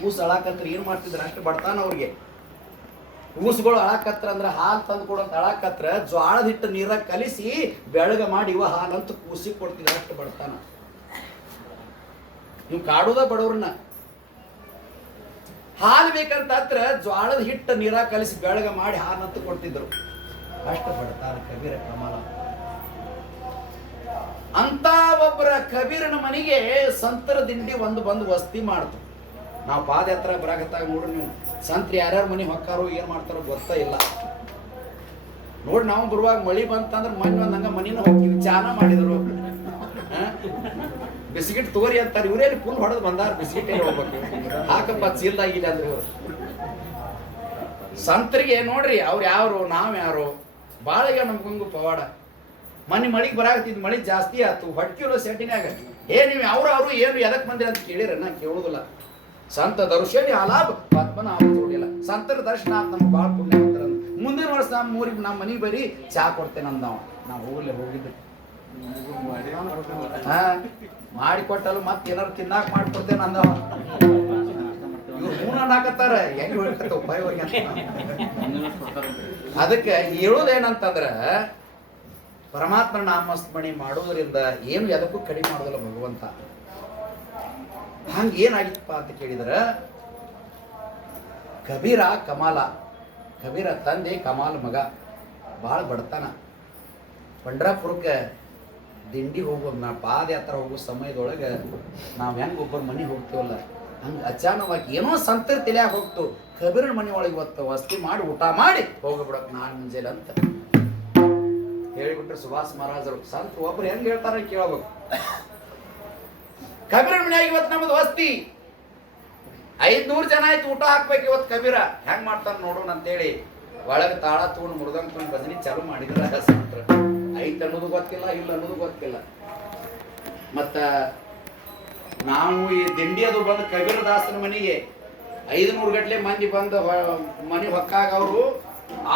ಕೂಸು ಅಳಾಕತ್ರ ಏನು ಮಾಡ್ತಿದ್ರು ಅಷ್ಟು ಬಡ್ತಾನ ಅವ್ರಿಗೆ. ಕೂಸುಗಳು ಅಳಾಕತ್ರ ಅಂದ್ರೆ ಹಾಲು ತಂದು ಕೊಡಂತ ಅಳಾಕತ್ರ ಜ್ವಾಳದ ಹಿಟ್ಟು ನೀರಾಗ ಕಲಿಸಿ ಬೆಳಗ ಮಾಡಿ ಇವ ಹಾಲಂತ ಕೂಸಿಗೆ ಕೊಡ್ತಿದ್ರು ಅಷ್ಟು ಬಡ್ತಾನ. ನೀವು ಕಾಡುದ ಬಡವ್ರನ್ನ ಹಾಲು ಬೇಕಂತ ಹತ್ರ ಜ್ವಾಳದ ಹಿಟ್ಟು ನೀರಾಗ ಕಲಿಸಿ ಬೆಳಗ ಮಾಡಿ ಹಾಲಂತ ಕೊಡ್ತಿದ್ರು. ಅಷ್ಟು ಬಡ್ತಾನ ಕಬೀರ ಕಮಲ. ಅಂತ ಒಬ್ಬರ ಕಬೀರನ ಮನೆಗೆ ಸಂತರ ದಿಂಡಿ ಒಂದು ಬಂದು ವಸ್ತಿ ಮಾಡ್ತು. ನಾವು ಪಾದಯಾತ್ರೆ ಬರಾಕತ್ತಾಗ ನೋಡ್ರಿ, ನೀವು ಸಂತ್ರಿ ಯಾರ್ಯಾರು ಮನೆ ಹೊಕ್ಕಾರೋ ಏನು ಮಾಡ್ತಾರೋ ಗೊತ್ತಾ ಇಲ್ಲ ನೋಡಿ. ನಾವು ಬರುವಾಗ ಮಳಿ ಬಂತಂದ್ರೆ ಮಣ್ಣು ಒಂದಂಗ ಮನಿನ ಹೋಗ್ತೀವಿ. ಚಾನ ಮಾಡಿದ್ರು, ಬಿಸ್ಕಿಟ್ ತೋರಿ ಅಂತಾರೆ. ಇವರೇನು ಫುಲ್ ಹೊಡೆದು ಬಂದಾರ, ಬಿಸ್ಕಿಟ್ ಹೋಗ್ಬೇಕು ಹಾಕಪ್ಪ ಚೀಲ್ದಾಗಿಲ್ಲ ಅಂದ್ರೆ ಇವರು ಸಂತರಿಗೆ ನೋಡ್ರಿ. ಅವ್ರು ಯಾರು ನಾವು ಯಾರು ಬಾಳಗ ನಮ್ಗೊಂದು ಪವಾಡ. ಮನೆ ಮಳಿಗೆ ಬರಾಕತ್ತಿದ್ ಮಳಿ ಜಾಸ್ತಿ ಆಯ್ತು, ಹೊಟ್ಕಿಲೋ ಸೆಟ್ಟಿನಾಗ ನೀವು ಅವ್ರು ಏನು ಎದಕ್ ಬಂದಿರ ಅಂತ ಕೇಳಿರ ನಾ ಕೇಳುದಿಲ್ಲ. ಸಂತ ದರ್ಶನಿ ಆಲಾಭ ಪದ್ಮನಾಭ ನೋಡಿಲ್ಲ. ಸಂತರ ದರ್ಶನ ನಮ್ಗೆ ಭಾಳ ಪುಣ್ಯ ಅಂತಾರ. ಮುಂದಿನ ವರ್ಷ ನಮ್ಮ ಊರಿಗೆ ನಮ್ಮ ಮನೆಗೆ ಬರೀ ಚಾ ಕೊಡ್ತೇನೆ ಅಂದವ. ನಾವು ಹೋಗಿದ್ದು ಮಾಡಿಕೊಟ್ಟಲು ಮತ್ತೆ ಏನಾರು ತಿನ್ನಾಕ ಮಾಡಿಕೊಡ್ತೇನೆ ಅಂದವ. ಇವ್ರು ಮೂನ ಹಾಕತ್ತಾರ ಹೆಂಗ್ ಹೇಳ್ಕತ್ತ ಉಪಯೋಗ. ಅದಕ್ಕೆ ಹೇಳೋದೇನಂತಂದ್ರ ಪರಮಾತ್ಮನ ನಾಮಸ್ಮರಣೆ ಮಾಡೋದ್ರಿಂದ ಏನು ಎದಕ್ಕೂ ಕಡಿಮೆ ಮಾಡೋದಿಲ್ಲ ಭಗವಂತ. ಹಂಗ ಏನಾಗಿತ್ತಪ್ಪ ಅಂತ ಕೇಳಿದ್ರ, ಕಬೀರ ಕಮಾಲ, ಕಬೀರ ತಂದೆ ಕಮಾಲ ಮಗ ಭಾಳ ಬಡತನ. ಪಂಡ್ರಾಪುರಕ್ಕೆ ದಿಂಡಿ ಹೋಗೋದು ಪಾದಯಾತ್ರೆ ಹೋಗೋ ಸಮಯದೊಳಗೆ ನಾವು ಹೆಂಗೆ ಒಬ್ಬರ ಮನೆಗೆ ಹೋಗ್ತೀವಲ್ಲ ಹಂಗೆ ಅಚಾನವಾಗಿ ಏನೋ ಸಂತರ ತಿಳಿಯಾಗ ಹೋಗ್ತು. ಕಬೀರನ ಮನೆ ಒಳಗೆ ಇವತ್ತು ವಸ್ತಿ ಮಾಡಿ ಊಟ ಮಾಡಿ ಹೋಗ್ಬಿಡಕ್ ನಾಳೆ ಮುಂಜಾನೆ ಅಂತ ಹೇಳಿಬಿಟ್ರೆ ಸುಭಾಷ್ ಮಹಾರಾಜರು. ಸಂತ ಒಬ್ರು ಹೆಂಗೆ ಹೇಳ್ತಾರೆ ಕೇಳಬೇಕು. ಕಬೀರನ ಮನೆಯಾಗ ಇವತ್ತು ನಮ್ಮದು ವಸ್ತಿ 500 ಜನ ಆಯ್ತು, ಊಟ ಹಾಕ್ಬೇಕು ಇವತ್ತು. ಕಬೀರ ಹೆಂಗ್ ಮಾಡ್ತಾರ ನೋಡೋಣ ಅಂತೇಳಿ ಒಳಗೆ ತಾಳ ತಗೊಂಡು ಮುರ್ದಂಗ್ ತಗೊಂಡು ಭಜನೆ ಚಾಲು ಮಾಡಿದ್ರ ಸಂತರ. ಐತ್ ಅನ್ನೋದು ಗೊತ್ತಿಲ್ಲ, ಇಲ್ಲ ಅನ್ನೋದು ಗೊತ್ತಿಲ್ಲ. ಮತ್ತ ನಾವು ಈ ದಿಂಡಿ ಅದು ಬಂದು ಕಬೀರ ದಾಸನ ಮನೆಗೆ 500 ಗಟ್ಲೆ ಮಂದಿ ಬಂದು ಮನೆ ಹೊಕ್ಕಾಗ ಅವರು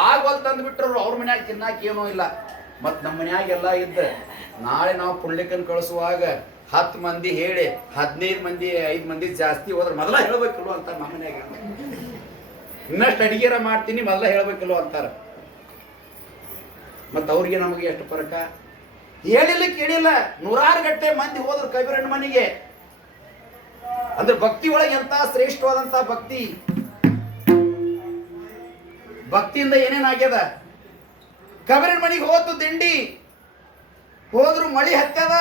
ಆಗವಲ್ ತಂದು ಬಿಟ್ಟರು. ಅವ್ರ ಮನ್ಯಾಗ ತಿನ್ನಾಕ ಏನೂ ಇಲ್ಲ. ಮತ್ ನಮ್ಮ ಮನ್ಯಾಗೆಲ್ಲ ಇದ್ದ ನಾಳೆ ನಾವು ಪುಣ್ಯಕನ್ ಕಳಿಸುವಾಗ 10 ಮಂದಿ ಹೇಳಿ 15 ಮಂದಿ 5 ಮಂದಿ ಜಾಸ್ತಿ ಹೋದ್ರೆ ಮೊದಲ ಹೇಳ್ಬೇಕಿಲ್ಲ ಅಂತಾರ. ನಮ್ಮ ಮನ್ಯಾಗ ಇನ್ನಷ್ಟು ಅಡಿಗೆರ ಮಾಡ್ತೀನಿ ಮೊದಲ ಹೇಳ್ಬೇಕಿಲ್ಲ ಅಂತಾರ. ಮತ್ತ ಅವ್ರಿಗೆ ನಮಗೆ ಎಷ್ಟು ಫರಕ ಹೇಳಿಲ್ಲ ಕೇಳಿಲ್ಲ. 100 ಗಟ್ಟೆ ಮಂದಿ ಹೋದ್ರು ಕಬೀರನ ಮನೆಗೆ. ಅಂದ್ರೆ ಭಕ್ತಿ ಒಳಗೆ ಎಂತ ಶ್ರೇಷ್ಠವಾದಂತ ಭಕ್ತಿ. ಭಕ್ತಿಯಿಂದ ಏನೇನಾಗ್ಯದ. ಕಬೀರನ ಮನೆಗೆ ಹೋತು ದಿಂಡಿ ಹೋದ್ರು, ಮಳಿ ಹತ್ಯದ.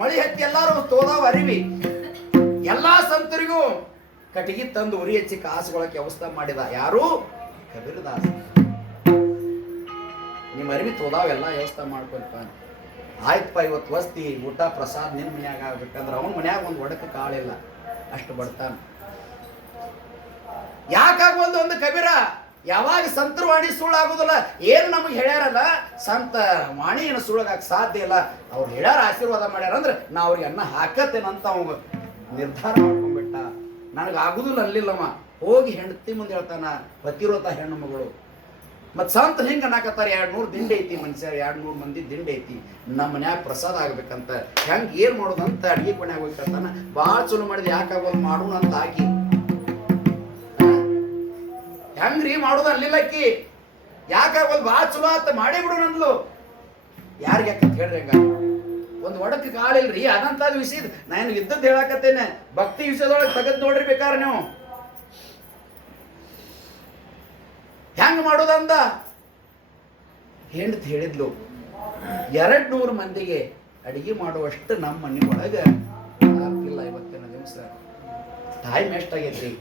ಮಳಿ ಹತ್ತಿ ಎಲ್ಲಾರು ತೋದಾವ ಅರಿವಿ. ಎಲ್ಲಾ ಸಂತರಿಗೂ ಕಟಿಗೆ ತಂದು ಉರಿ ಹಚ್ಚಿ ಕಾಸುಗಳಕ್ಕೆ ವ್ಯವಸ್ಥೆ ಮಾಡಿದ ಯಾರು? ಕಬೀರದಾಸ. ನಿಮ್ಮ ಅರಿವಿ ತೋದಾವೆಲ್ಲ ವ್ಯವಸ್ಥೆ ಮಾಡ್ಕೊಲ್ಪ. ಆಯ್ತಪ್ಪ ಇವತ್ತು ವಸ್ತಿ ಊಟ ಪ್ರಸಾದ ನಿನ್ನ ಮನ್ಯಾಗ ಆಗ್ಬೇಕಂದ್ರೆ ಅವನ ಮನ್ಯಾಗ ಒಂದು ಒಡಕ ಕಾಳಿಲ್ಲ, ಅಷ್ಟು ಬಡ್ತಾನ. ಯಾಕಾಗ್ಬಂದು ಒಂದು ಕಬೀರ? ಯಾವಾಗ ಸಂತರ ವಾಣಿ ಸುಳ್ಳಾಗುದಿಲ್ಲ. ಏನು ನಮಗೆ ಹೇಳ್ಯಾರಲ್ಲ ಸಂತ ವಾಣಿ ಏನು ಸುಳ್ಳಾಗಕ್ಕೆ ಸಾಧ್ಯ ಇಲ್ಲ. ಅವ್ರು ಹೇಳ್ಯಾರ ಆಶೀರ್ವಾದ ಮಾಡ್ಯಾರ ಅಂದ್ರೆ ನಾ ಅವ್ರಿಗೆ ಅನ್ನ ಹಾಕತ್ತೇನಂತ ಅವಾಗ ನಿರ್ಧಾರ ಮಾಡ್ಕೊಂಡ್ಬಿಟ್ಟ. ನನಗೆ ಆಗುದಿಲ್ಲ ಅಲ್ಲಿಲ್ಲಮ್ಮ. ಹೋಗಿ ಹೆಂಡತಿ ಮುಂದೆ ಹೇಳ್ತಾನ, ಪತಿರೋತ ಹೆಣ್ಣು ಮಗಳು. ಮತ್ತು ಸಂತ ಹಿಂಗೆ ಅನ್ನಕತ್ತಾರ, 200 ದಿಂಡಿ ಐತಿ ಮನುಷ್ಯ, 200 ಮಂದಿ ದಿಂಡಿ ಐತಿ, ನಮ್ಮ ಮನ್ಯಾಗ ಪ್ರಸಾದ ಆಗ್ಬೇಕಂತ. ಹೆಂಗೆ ಏನು ಮಾಡೋದಂತ ಅಡಿಗೆ ಕೊನೆಯಾಗ ಹೋಗ್ತಾನ. ಭಾಳ ಚಲೋ ಮಾಡಿದ, ಯಾಕಾಗೋದು ಮಾಡೋಣ ಅಂತ ಆಗಿ ಹೆಂಗ್ರಿ ಮಾಡೋದು ಅಲ್ಲಿಲ್ಲಕ್ಕಿ. ಯಾಕಾಗೋದು ಭಾಳ ಚಲೋ ಆತ ಮಾಡಿ ಬಿಡು ನಂದ್ಲು. ಯಾರಿಗೆ ಯಾಕಂತ ಹೇಳ್ರಿ ಹಂಗ ಒಂದು ಒಡಕ್ಕೆ ಕಾಲಿಲ್ರಿ. ಅದಂತ ವಿಷಯ ನಾನು ಇದ್ದದ್ದು ಹೇಳಾಕತ್ತೇನೆ. ಭಕ್ತಿ ವಿಷಯದೊಳಗೆ ತೆಗೆದು ನೋಡ್ರಿ ಬೇಕಾದ್ರೆ ನೀವು ಹೆಂಗ ಮಾಡೋದಂದ. ಹೆಂಡತಿ ಹೇಳಿದ್ಲು, 200 ಮಂದಿಗೆ ಅಡಿಗೆ ಮಾಡುವಷ್ಟು ನಮ್ಮ ಮನೆ ಒಳಗೆ ಇಲ್ಲ ಇವತ್ತಿನ ದಿವಸ. ಟೈಮ್ ಎಷ್ಟಾಗೈತಿ?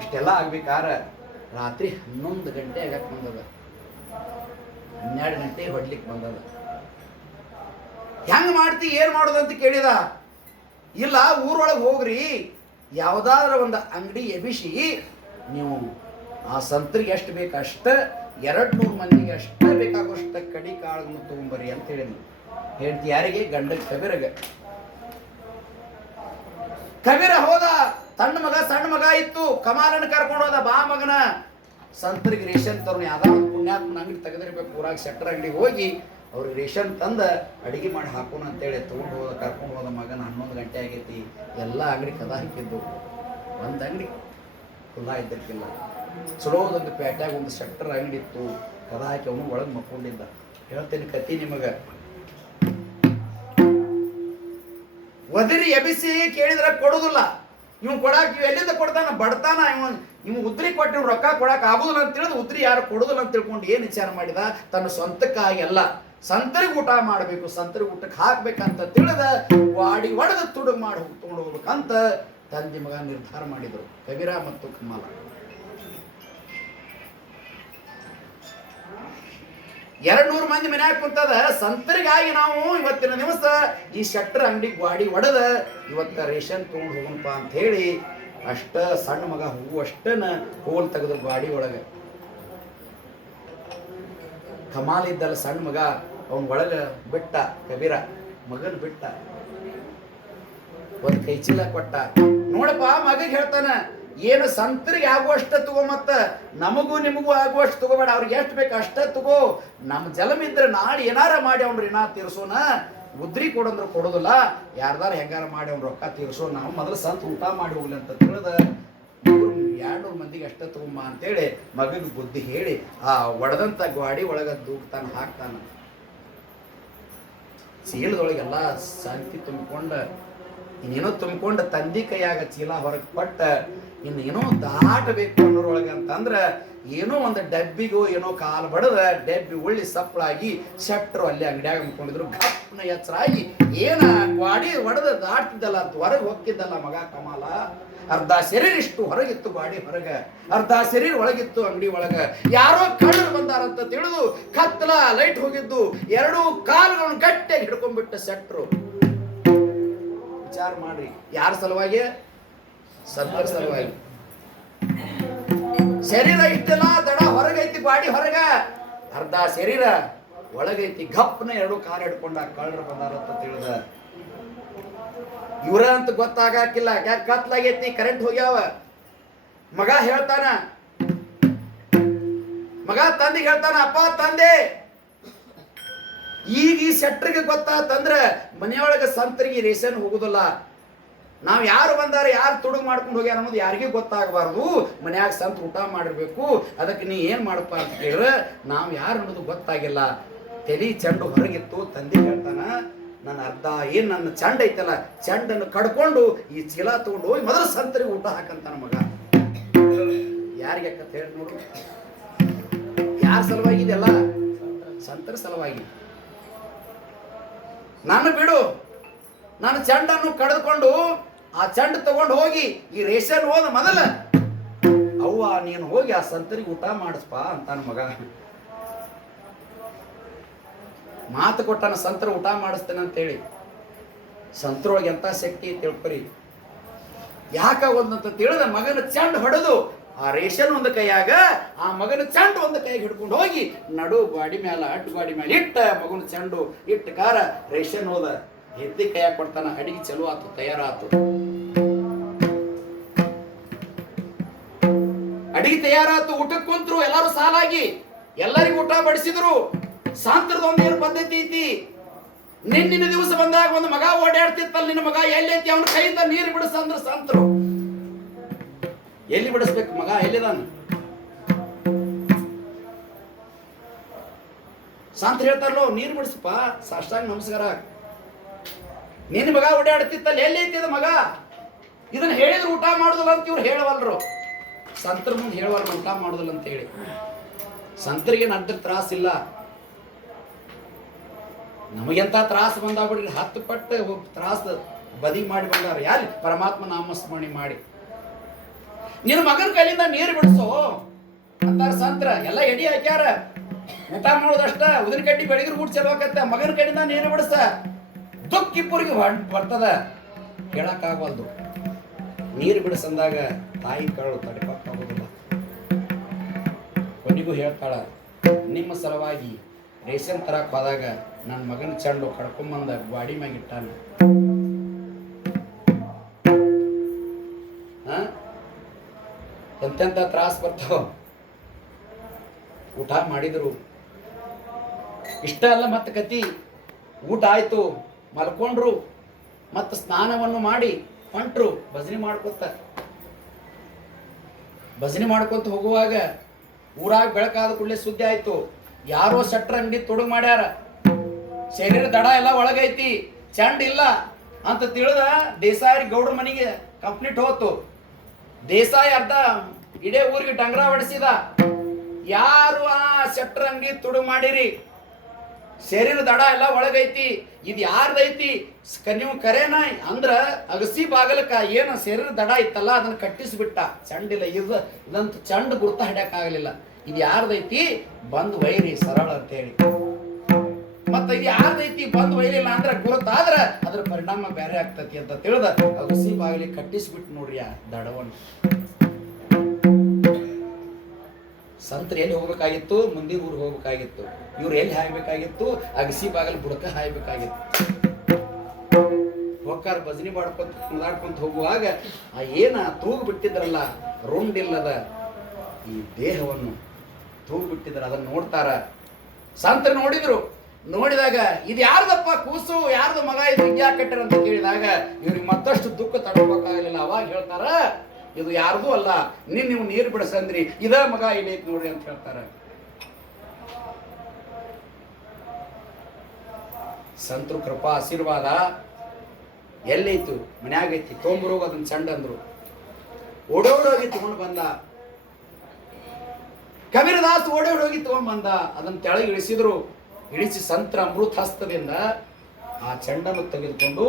ಇಷ್ಟೆಲ್ಲ ಆಗ್ಬೇಕಾರ ರಾತ್ರಿ 11 ಗಂಟೆ ಆಗಕ್ಕೆ ಬಂದದ, 12 ಗಂಟೆ ಹೊಡ್ಲಿಕ್ಕೆ ಬಂದದ. ಹೆಂಗ್ ಮಾಡ್ತಿ, ಏನ್ ಮಾಡೋದಂತ ಕೇಳಿದ. ಇಲ್ಲ ಊರೊಳಗೆ ಹೋಗ್ರಿ, ಯಾವುದಾದ್ರ ಒಂದು ಅಂಗಡಿ ಎಬಿಸಿ ನೀವು ಆ ಸಂತರಿಗೆ ಎಷ್ಟು ಬೇಕು ಅಷ್ಟ 200 ಮಂದಿಗೆ ಅಷ್ಟ ಬೇಕಾಗುವಷ್ಟ ಕಡಿ ಕಾಳನ್ನು ತಗೊಂಬರ್ರಿ ಅಂತ ಹೇಳಿದ್ನು. ಹೇಳ್ತಿ ಯಾರಿಗೆ? ಗಂಡಗೆ, ಕಬೀರಗೆ. ಕಬೀರ ಹೋದ. ಸಣ್ಣ ಮಗ ಇತ್ತು, ಕಮಾಲನ ಕರ್ಕೊಂಡು ಹೋದ. ಬಾ ಮಗನ ಸಂತರಿಗೆ ರೇಷನ್ ತರೋಣ. ಯಾವ್ದಾರ ಒಂದು ಪುಣ್ಯಾತ್ಮನ ಅಂಗಡಿ ತೆಗೆದಿರ್ಬೇಕು ಊರಾಗ, ಶೆಟ್ಟರ್ ಅಂಗಡಿಗೆ ಹೋಗಿ ಅವ್ರಿಗೆ ರೇಷನ್ ತಂದ ಅಡಿಗೆ ಮಾಡಿ ಹಾಕೋಣ ಅಂತೇಳಿ ತಗೊಂಡು ಹೋದ. ಕರ್ಕೊಂಡು ಹೋದ ಮಗನ. 11 ಗಂಟೆ ಆಗೈತಿ, ಎಲ್ಲ ಅಂಗಡಿ ಕದ ಹಾಕಿದ್ದು. ಒಂದು ಅಂಗಡಿ ಖುಲ್ಲಾ ಇದ್ದಕ್ಕಿಲ್ಲ. ಚಲೋದೊಂದು ಪೇಟ್ಯಾಗ ಒಂದು ಶೆಟ್ಟರ್ ಅಂಗಡಿ ಇತ್ತು, ಕದ ಹಾಕಿ ಅವನು ಒಳಗೆ ಮಕ್ಕೊಂಡಿದ್ದ. ಹೇಳ್ತೇನೆ ಕತಿ ನಿಮಗೆ. ಒದರಿ ಎಬಿಸಿ ಕೇಳಿದ್ರೆ ಕೊಡುದಿಲ್ಲ. ಇವ್ ಕೊಡಾಕ ಇವ್ ಎಲ್ಲಿಂದ ಕೊಡ್ತಾನ? ಬಡ್ತಾನ ಇವ್ ಉದ್ರಿ ಕೊಟ್ಟು ರೊಕ್ಕ ಕೊಡಾಕ ಆಗುದಿಲ್ಲ ಅಂತ ತಿಳಿದು ಉದ್ರಿ ಯಾರು ಕೊಡುದಿಲ್ಲ ಅಂತ ತಿಳ್ಕೊಂಡು ಏನ್ ವಿಚಾರ ಮಾಡಿದ? ತನ್ನ ಸ್ವಂತಕ್ಕಾಗಿ ಎಲ್ಲ ಸಂತರಿಗೆ ಊಟ ಮಾಡಬೇಕು, ಸಂತರಿಗೆ ಊಟಕ್ಕೆ ಹಾಕ್ಬೇಕಂತ ತಿಳಿದ ವಾಡಿ ಒಡೆದ ತುಡುಗು ಮಾಡಿ ತಗೊಂಡು ಹೋಗ್ಬೇಕಂತ ತಂದೆ ಮಗ ನಿರ್ಧಾರ ಮಾಡಿದರು, ಕಬೀರ ಮತ್ತು ಕಮಲ. 200 ಮಂದಿ ಮನ್ಯಾಗ ಕುಂತದ. ಸಂತರಿಗಾಗಿ ನಾವು ಇವತ್ತಿನ ದಿವಸ ಈ ಶೆಟ್ಟರ್ ಅಂಗಡಿ ಗಾಡಿ ಒಡೆದ ಇವತ್ತ ರೇಷನ್ ತಗೊಂಡು ಹೋಗಣಪ್ಪ ಅಂತ ಹೇಳಿ ಅಷ್ಟ ಸಣ್ಣ ಮಗ ಹೂವು ಅಷ್ಟನ ಹೋಲ್ ತೆಗೆದು ಗಾಡಿ ಒಳಗೆ. ಕಮಾಲ ಇದ್ದಲ್ಲ ಸಣ್ಣ ಮಗ, ಅವನ ಒಳಗ ಬಿಟ್ಟ ಕಬೀರ, ಮಗನ ಬಿಟ್ಟ, ಒಂದು ಕೈ ಚೀಲ ಕೊಟ್ಟ. ನೋಡಪ್ಪ ಮಗಗೆ ಹೇಳ್ತಾನ, ಏನು ಸಂತರಿಗೆ ಆಗುವಷ್ಟ ತಗೋ, ಮತ್ತ ನಮಗೂ ನಿಮಗೂ ಆಗುವಷ್ಟು ತಗೋಬೇಡ, ಅವ್ರಿಗೆ ಎಷ್ಟು ಬೇಕು ಅಷ್ಟ ತಗೋ. ನಮ್ಮ ಜಲಮಿದ್ರೆ ನಾಳೆ ಏನಾರ ಮಾಡಿ ಅವ್ನ ಋಣ ತೀರ್ಸೋಣ, ಉದ್ರಿ ಕೊಡಂದ್ರೆ ಕೊಡೋದಿಲ್ಲ, ಯಾರ್ದಾರ ಹೆಂಗಾರ ಮಾಡಿ ಅವ್ನ ರೊಕ್ಕ ತೀರ್ಸೋ, ನಾವು ಮೊದಲು ಸಂತ ಊಟ ಮಾಡಿ ಹೋಗ್ಲಿ ಅಂತ ತಿಳಿದ 200 ಮಂದಿಗೆ ಅಷ್ಟ ತಗೊಂಬ ಅಂತೇಳಿ ಮಗಗೆ ಬುದ್ಧಿ ಹೇಳಿ ಆ ಒಡೆದಂತ ಗಾಡಿ ಒಳಗ ದೂಕ್ತಾನ, ಹಾಕ್ತಾನ. ಚೀಲದೊಳಗೆಲ್ಲ ಶಾಂತಿ ತುಂಬಿಕೊಂಡ, ಇನ್ನೇನೋ ತುಂಬಿಕೊಂಡ ತಂದಿ ಕೈಯಾಗ ಚೀಲ ಹೊರಗೆ ಪಟ್ಟ ಇನ್ನೇನೋ ದಾಟಬೇಕು ಅನ್ನೋರೊಳಗೆ ಅಂತಂದ್ರ ಏನೋ ಒಂದು ಡಬ್ಬಿಗೋ ಏನೋ ಕಾಲು ಬಡದ ಡಬ್ಬಿ ಉಳ್ಳಿ ಸಪ್ಪಳಾಗಿ ಶೆಟ್ಟರು ಅಲ್ಲಿ ಅಂಗಡಿಯಾಗ ಮುಕ್ಕೊಂಡಿದ್ರು. ಗಪ್ನ ಎಚ್ಚರಾಗಿ ಏನ ಗಾಡಿ ಒಡೆದ ದಾಟ್ತಿದ್ದಲ್ಲ ಅಂತ ಹೊರಗೆ ಹೋಗ್ತಿದ್ದಲ್ಲ ಮಗ ಕಮಾಲ. ಅರ್ಧ ಶರೀರ ಇಷ್ಟು ಹೊರಗಿತ್ತು ಗಾಡಿ ಹೊರಗ, ಅರ್ಧ ಶರೀರ ಒಳಗಿತ್ತು ಅಂಗಡಿ ಒಳಗ. ಯಾರೋ ಕಳ್ಳರು ಬಂದಾರಂತ ತಿಳಿದು ಕತ್ತಲ ಲೈಟ್ ಹೋಗಿದ್ದು 2 ಕಾಲುಗಳನ್ನು ಗಟ್ಟಿಯಾಗಿ ಹಿಡ್ಕೊಂಡ್ಬಿಟ್ಟ ಶೆಟ್ರು. ವಿಚಾರ ಮಾಡ್ರಿ, ಯಾರ ಸಲುವಾಗಿ? ಸಂತರ ಸಲುವಾಗಿ. ಶರೀರ ಇಷ್ಟೆಲ್ಲ ದಡ ಹೊರಗೈತಿ, ಗಾಡಿ ಹೊರಗ, ಅರ್ಧ ಶರೀರ ಒಳಗೈತಿ. ಗಪ್ನ 2 ಕಾಲು ಹಿಡ್ಕೊಂಡ ಕಳ್ಳರು ಬಂದಾರಂತ ತಿಳಿದ. ಇವ್ರ ಅಂತ ಗೊತ್ತಾಗಾಕಿಲ್ಲ, ಯಾಕೆ ಕತ್ಲಾಗೈತಿ, ಕರೆಂಟ್ ಹೋಗ್ಯಾವ. ಮಗ ಹೇಳ್ತಾನ, ಮಗ ತಂದಿಗೆ ಹೇಳ್ತಾನ, ಅಪ್ಪ ತಂದೆ ಈಗ ಈ ಶೆಟ್ರಿಗೆ ಗೊತ್ತಾತಂದ್ರ ಮನೆಯೊಳಗೆ ಸಂತರಿಗೆ ರೇಷನ್ ಹೋಗುದಿಲ್ಲ. ನಾವು ಯಾರು ಬಂದಾರ, ಯಾರು ತುಡುಗು ಮಾಡ್ಕೊಂಡು ಹೋಗ್ಯಾರ ಅನ್ನೋದು ಯಾರಿಗೂ ಗೊತ್ತಾಗಬಾರ್ದು. ಮನ್ಯಾಗ ಸಂತ ಊಟ ಮಾಡಿರ್ಬೇಕು. ಅದಕ್ಕೆ ನೀ ಏನ್ ಮಾಡಪ್ಪ ಅಂತ ಕೇಳಿದ್ರೆ ನಾವು ಯಾರು ಅನ್ನೋದು ಗೊತ್ತಾಗಿಲ್ಲ. ತಲೆ ಚೆಂಡು ಹೊರಗಿತ್ತು. ತಂದೆ ಹೇಳ್ತಾನ, ನನ್ನ ಅರ್ಧ ಏನ್ ನನ್ನ ಚೆಂಡ ಐತಲ್ಲ, ಚೆಂಡನ್ನು ಕಡ್ಕೊಂಡು ಈ ಚೀಲ ತಗೊಂಡು ಹೋಗಿ ಮೊದಲು ಸಂತರಿಗೆ ಊಟ ಹಾಕಂತಾನ ಮಗ. ಯಾರಿಗೆ ಅಕ್ಕಂತ ಹೇಳಿ ನೋಡು, ಯಾರ ಸಲುವಾಗಿ ಇದೆಲ್ಲ? ಸಂತರ ಸಲುವಾಗಿ. ನಾನು ಬಿಡು, ನಾನು ಚೆಂಡನ್ನು ಕಳೆದುಕೊಂಡು ಆ ಚೆಂಡ ತಗೊಂಡು ಹೋಗಿ ಈ ರೇಷನ್ ಹೋದ ಮೊದಲ ಅವ್ವ ನೀನು ಹೋಗಿ ಆ ಸಂತರಿಗೆ ಊಟ ಮಾಡಿಸ್ಪ ಅಂತಾನ ಮಗ. ಮಾತು ಕೊಟ್ಟಾನ, ಸಂತರ ಊಟ ಮಾಡಿಸ್ತೇನೆ ಅಂತೇಳಿ. ಸಂತರೊಳಗೆ ಎಂತ ಶಕ್ತಿ ತಿಳ್ಕೊರಿ. ಯಾಕಾಗೋದಂತ ತಿಳಿದ ಮಗನ ಚೆಂಡ ಹೊಡೆದು ಆ ರೇಷನ್ ಒಂದು ಕೈಯಾಗ, ಆ ಮಗನ ಚೆಂಡು ಒಂದು ಕೈಯಾಗ ಹಿಡ್ಕೊಂಡು ಹೋಗಿ ನಡು ಗಾಡಿ ಮೇಲೆ ಅಡ್ಡು ಗಾಡಿ ಮೇಲೆ ಇಟ್ಟ ಮಗನ ಚೆಂಡು ಇಟ್ಟು ಕಾರ ರೇಷನ್ ಹೋದ. ಎತ್ತಿ ಕೈಯಾಗ ಕೊಡ್ತಾನ. ಅಡಿಗೆ ಚಲೋ ಆತು, ತಯಾರಾತು. ಅಡಿಗೆ ತಯಾರಾತು. ಊಟಕ್ಕೆ ಕುಂತ್ರು ಎಲ್ಲಾರು ಸಾಲಾಗಿ, ಎಲ್ಲರಿಗೂ ಊಟ ಬಡಿಸಿದ್ರು. ಸಾಂತ್ರದ ಒಂದೇನು ಪದ್ಧತಿ ಐತಿ. ನಿನ್ನಿನ ದಿವಸ ಬಂದಾಗ ಒಂದು ಮಗ ಓಡಾಡ್ತಿತ್ತಲ್ಲ, ನಿನ್ನ ಮಗ ಎಲ್ಲೈತಿ, ಅವನ ಕೈಯಿಂದ ನೀರು ಬಿಡಿಸಂದ್ರ ಸಾಂತರು ಎಲ್ಲಿ ಬಿಡಿಸ್ಬೇಕು? ಮಗ ಎಲ್ಲಿದಾನ? ಸಾಂತ್ರ ಹೇಳ್ತಾರಲ್ಲೋ, ನೀರು ಬಿಡಿಸಪ್ಪ, ಸಾಷ್ಟಾಂಗ ನಮಸ್ಕಾರ. ನಿನ್ನ ಮಗ ಓಡಾಡ್ತಿತ್ತಲ್ಲ, ಎಲ್ಲೈತಿ ಮಗ? ಇದನ್ನ ಹೇಳಿದ್ರು ಊಟ ಮಾಡುದಿಲ್ಲ ಅಂತ ಇವ್ರು ಹೇಳವಲ್ರು. ಸಂತರ ಮುಂದೆ ಹೇಳವಲ್ರು ಊಟ ಮಾಡುದಿಲ್ಲ ಅಂತ ಹೇಳಿ. ಸಂತರಿಗೆ ಅದ್ರ ತ್ರಾಸಿಲ್ಲ. ನಮಗೆಂತ ತ್ರಾಸ ಬಂದಾಗ್ಬಿಡ್ರಿ, 10 ಪಟ್ಟು ತ್ರಾಸ ಬದಿ ಮಾಡಿ ಬಂದಾರ. ಯಾರು? ಪರಮಾತ್ಮ ನಾಮಸ್ಮರಣೆ ಮಾಡಿ. ನಿನ್ನ ಮಗನ ಕೈಲಿಂದ ನೀರು ಬಿಡಿಸೋ ಅಂತಾರ ಸಂತರ. ಎಲ್ಲ ಎಡಿ ಹಾಕ್ಯಾರ, ಊಟ ಮಾಡೋದಷ್ಟ. ಉದಿನ ಕಡ್ಡಿ ಬೆಳಗಿರು ಊಟ ಚಲೋ ಆಕತ್ತ. ಮಗನ ಕೈಲಿಂದ ನೀರು ಬಿಡಿಸ. ದುಃಖಿಬ್ಬರಿಗೆ ಬರ್ತದ, ಹೇಳಕ್ಕಾಗವಲ್ದು. ನೀರು ಬಿಡಿಸಂದಾಗ ತಾಯಿ ಕರಳು ತಡೆಪಕ್ಕಾಗೋದಿಲ್ಲ. ಕೊನೆಗೂ ಹೇಳ್ತಾಳ, ನಿಮ್ಮ ಸಲುವಾಗಿ ರೇಷನ್ ತರಕ್ ಹೋದಾಗ ನನ್ನ ಮಗನ ಚೆಂಡು ಕಡ್ಕೊಂಬಂದ ಗಾಡಿ ಮ್ಯಾಗ ಇಟ್ಟಾನ. ಎಂತೆಂತ ತ್ರಾಸ ಬರ್ತಾವ. ಊಟ ಮಾಡಿದ್ರು. ಇಷ್ಟ ಅಲ್ಲ, ಮತ್ತೆ ಕತಿ. ಊಟ ಆಯ್ತು, ಮಲ್ಕೊಂಡ್ರು, ಮತ್ತು ಸ್ನಾನವನ್ನು ಮಾಡಿ ಹೊಂಟ್ರು ಭಜನೆ ಮಾಡ್ಕೊತ. ಭಜನೆ ಮಾಡ್ಕೊಂತ ಹೋಗುವಾಗ ಊರಾಗ ಬೆಳಕಾದ ಕೂಡಲೇ ಸುದ್ದಿ ಆಯ್ತು, ಯಾರೋ ಶಟ್ರ ಅಂಗಡಿ ತೊಡಗು ಮಾಡ್ಯಾರ, ಶರೀರ ದಡ ಎಲ್ಲ ಒಳಗೈತಿ, ಚಂಡ್ ಇಲ್ಲ ಅಂತ ತಿಳಿದ ದೇಸಾಯಿ ಗೌಡ್ರ ಮನೆಗೆ ಕಂಪ್ಲೀಟ್ ಹೋತು. ದೇಸಾಯಿ ಅರ್ಧ ಇಡೇ ಊರಿಗೆ ಡಂಗ್ರ ಹೊಡಿಸಿದ, ಯಾರು ಆ ಶಟ್ರ ಅಂಗಡಿ ತುಡುಗು ಮಾಡಿರಿ, ಶರೀರ ದಡ ಎಲ್ಲ ಒಳಗೈತಿ, ಇದು ಯಾರ್ದೈತಿ ನೀವು ಕರೇನ ಅಂದ್ರ ಅಗಸಿ ಬಾಗಲಕ್ಕ ಏನು ಶರೀರ ದಡ ಇತ್ತಲ್ಲ ಅದನ್ನ ಕಟ್ಟಿಸ್ಬಿಟ್ಟ. ಚಂಡಿಲ್ಲ, ಇದಂತ ಚಂಡ್ ಗುರ್ತ ಹಿಡ್ಯಾಕಾಗಲಿಲ್ಲ, ಇದು ಯಾರ್ದೈತಿ ಬಂದ್ ವೈರಿ ಸರಳ ಅಂತ ಹೇಳಿ. ಮತ್ತ ಇದು ಯಾರ್ದೈತಿ ಬಂದ್ ವೈಲಿಲ್ಲ ಅಂದ್ರ ಗುರುತಾದ್ರ ಅದ್ರ ಪರಿಣಾಮ ಬೇರೆ ಆಗ್ತತಿ ಅಂತ ತಿಳಿದ ಅಗಸಿ ಬಾಗಿಲಿ ಕಟ್ಟಿಸ್ಬಿಟ್ಟು ನೋಡ್ರಿ ಆ ದಡವನ್ನು. ಸಂತರು ಎಲ್ಲಿ ಹೋಗ್ಬೇಕಾಗಿತ್ತು, ಮುಂದಿನ ಊರಿಗೆ ಹೋಗ್ಬೇಕಾಗಿತ್ತು, ಇವ್ರು ಎಲ್ಲಿ ಹಾಯ್ಬೇಕಾಗಿತ್ತು, ಅಗಸಿ ಬಾಗಲ್ ಬುಡಕ ಹಾಯ್ಬೇಕಾಗಿತ್ತು. ಹೋಗ್ಕಾರ ಭಜನಿ ಮಾಡ್ಕೊಂತ ಕುಣಿದಾಡ್ಕೊಂತ ಹೋಗುವಾಗ ಆ ಏನ ತೂಗು ಬಿಟ್ಟಿದ್ರಲ್ಲ ರುಂಡಿಲ್ಲದ ಈ ದೇಹವನ್ನು ತೂಗು ಬಿಟ್ಟಿದ್ರ, ಅದನ್ನ ನೋಡ್ತಾರ. ಸಂತರು ನೋಡಿದ್ರು, ನೋಡಿದಾಗ ಇದು ಯಾರ್ದಪ್ಪ ಕೂಸು, ಯಾರ್ದು ಮಗ ಇದು ಹಿಂಗ್ಯಾ ಕಟ್ಟರ ಅಂತ ಕೇಳಿದಾಗ ಇವ್ರಿಗೆ ಮತ್ತಷ್ಟು ದುಃಖ ತಡ್ಕೋಬೇಕಾಗಲಿಲ್ಲ. ಅವಾಗ ಹೇಳ್ತಾರ, ಇದು ಯಾರ್ದು ಅಲ್ಲ, ನೀವು ನೀರು ಬಿಡಿಸಂದ್ರಿ, ಇದ ಮಗ ಏನೈತಿ ನೋಡ್ರಿ ಅಂತ ಹೇಳ್ತಾರ. ಸಂತರು ಕೃಪಾ ಆಶೀರ್ವಾದ ಎಲ್ಲೈತು, ಮನ್ಯಾಗೈತಿ, ತೊಂಬರೋಗ ಅದನ್ನ ಚಂಡ ಅಂದ್ರು. ಓಡೋಡೋಗಿ ತಗೊಂಡು ಬಂದ ಕಬೀರದಾಸ್, ಓಡೋಡೋಗಿ ತಗೊಂಡ್ ಬಂದ, ಅದನ್ನ ತೆಳಗೆ ಇಳಿಸಿದ್ರು. ಇಳಿಸಿ ಸಂತರ ಅಮೃತ ಹಸ್ತದಿಂದ ಆ ಚಂಡನ್ನು ತೆಗೆದುಕೊಂಡು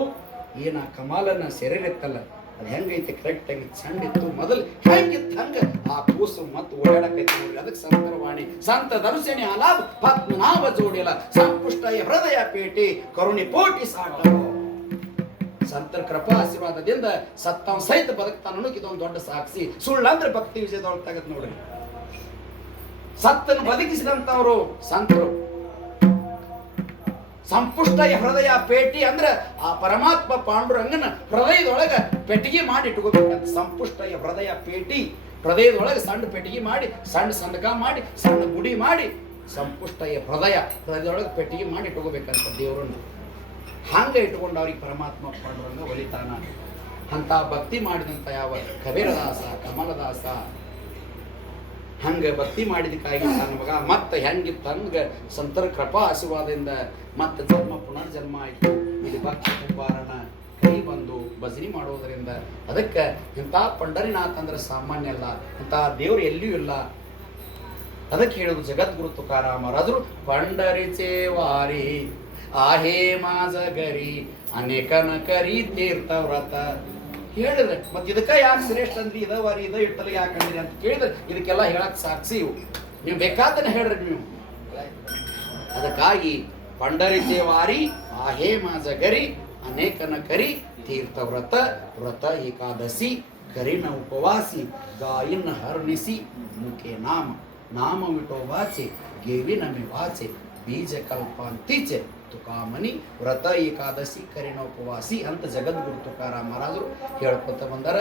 ಏನ ಕಮಾಲನ್ನ ಸೆರೆಲಿತ್ತಲ್ಲ ಅದು ಹೆಂಗೈತಿ ಕರೆಕ್ಟ್ ಆಗಿ ಚಂಡಿತ್ತು, ಮೊದಲು ಹೆಂಗಿತ್ತು ಹಂಗ ಆ ಕೂಸು ಮತ್ತು ಓಡಾಡಕೈತಿ ನೋಡ್ರಿ. ಅದಕ್ಕೆ ಸಂತರ ವಾಣಿ ಸಂತ ದರುಸೆಣಿ ಅಲಾಭ ಪದ್ಮನಾಭ ಜೋಡಿಯಲ್ಲ ಸಂಪುಷ್ಟ ಹೃದಯ ಪೇಟಿ ಕರುಣಿ ಪೋಟಿ ಸಾಟ. ಸಂತರ ಕೃಪಾ ಆಶೀರ್ವಾದದಿಂದ ಸತ್ತವ ಸಹಿತ ಬದುಕ್ತಾನ ಇದೊಂದು ದೊಡ್ಡ ಸಾಕ್ಷಿ. ಸುಳ್ಳಂದ್ರೆ ಭಕ್ತಿ ವಿಜಯದೊಳಗೆ ತಗದ್ ನೋಡ್ರಿ. ಸತ್ತನ್ನು ಬದುಕಿಸಿದಂತವರು ಸಂತರು. ಸಂಪುಷ್ಟ ಹೃದಯ ಪೇಟಿ ಅಂದ್ರ ಆ ಪರಮಾತ್ಮ ಪಾಂಡುರಂಗನ ಹೃದಯದೊಳಗ ಪೆಟ್ಟಿಗೆ ಮಾಡಿ ಇಟ್ಕೋಬೇಕಂತ. ಸಂಪುಷ್ಟ ಹೃದಯ ಪೇಟಿ, ಹೃದಯದೊಳಗೆ ಸಣ್ಣ ಪೆಟ್ಟಿಗೆ ಮಾಡಿ, ಸಣ್ಣ ಸಂದಕ ಮಾಡಿ, ಸಣ್ಣ ಗುಡಿ ಮಾಡಿ, ಸಂಪುಷ್ಟ ಹೃದಯದೊಳಗೆ ಪೆಟ್ಟಿಗೆ ಮಾಡಿ ಇಟ್ಕೋಬೇಕಂತ ದೇವರನ್ನು. ಹಂಗ ಇಟ್ಕೊಂಡು ಅವ್ರಿಗೆ ಪರಮಾತ್ಮ ಪಾಂಡುರಂಗ ಒಲಿತಾನ. ಅಂತ ಭಕ್ತಿ ಮಾಡಿದಂತ ಯಾವ ಕಬೀರದಾಸ, ಕಮಲದಾಸ ಹಂಗ ಭಕ್ತಿ ಮಾಡಿದಕ್ಕಾಗಿ ನನ್ನ ಮಗ ಮತ್ತೆ ಹೆಂಗಿತ್ತು ಹಂಗ ಸಂತರ ಕೃಪಾ ಆಶೀರ್ವಾದದಿಂದ ಮತ್ತೆ ಜನ್ಮ ಪುನರ್ಜನ್ಮ ಆಯಿತು. ಇಲ್ಲಿ ಭಕ್ತಿ ಕುಂಬಾರನ ಕೈ ಬಂದು ಭಜನಿ ಮಾಡೋದರಿಂದ ಅದಕ್ಕೆ ಇಂಥ ಪಂಡರಿನಾಥ್ ಅಂದ್ರೆ ಸಾಮಾನ್ಯ ಅಲ್ಲ, ಇಂಥ ದೇವ್ರು ಎಲ್ಲಿಯೂ ಇಲ್ಲ. ಅದಕ್ಕೆ ಹೇಳುದು ಜಗದ್ಗುರು ತುಕಾರಾಮರಾಜರು ಪಂಡರಿಚೇ ವಾರಿ आहे माझ घरी अनेकन करी तीर्थ व्रत ಹೇಳಿದ್ರೆ ಮತ್ತೆ ಇದಕ್ಕ ಯಾಕೆ ಶ್ರೇಷ್ಠ ಅಂದ್ರಿ, ಇದ ವಾರಿ ಇದ ಇಟ್ಟಲ್ಲ ಯಾಕಂದ್ರಿ ಅಂತ ಕೇಳಿದ್ರೆ ಇದಕ್ಕೆಲ್ಲ ಹೇಳಕ್ ಸಾಕ್ಷಿ ಇವು. ನೀವು ಬೇಕಾದನ್ನ ಹೇಳ್ರಿ ನೀವು. ಅದಕ್ಕಾಗಿ ಪಂಡರಿಕೆ ವಾರಿ आहे माझ घरी अनेकन करी तीर्थ व्रत व्रत एकादशी करीन उपवासी गायीन हरनिसी मुखे नाम नाम विठोबाचे गेविन मी वाचे बीज कल्पांतीचे ತುಕಾಮನಿ ವ್ರತ ಏಕಾದಶಿ ಕರಿನ ಉಪವಾಸಿ ಅಂತ ಜಗದ್ಗುರು ತುಕಾರಾಮ ಮಹಾರಾಜರು ಹೇಳ್ಕೊತ ಬಂದಾರ.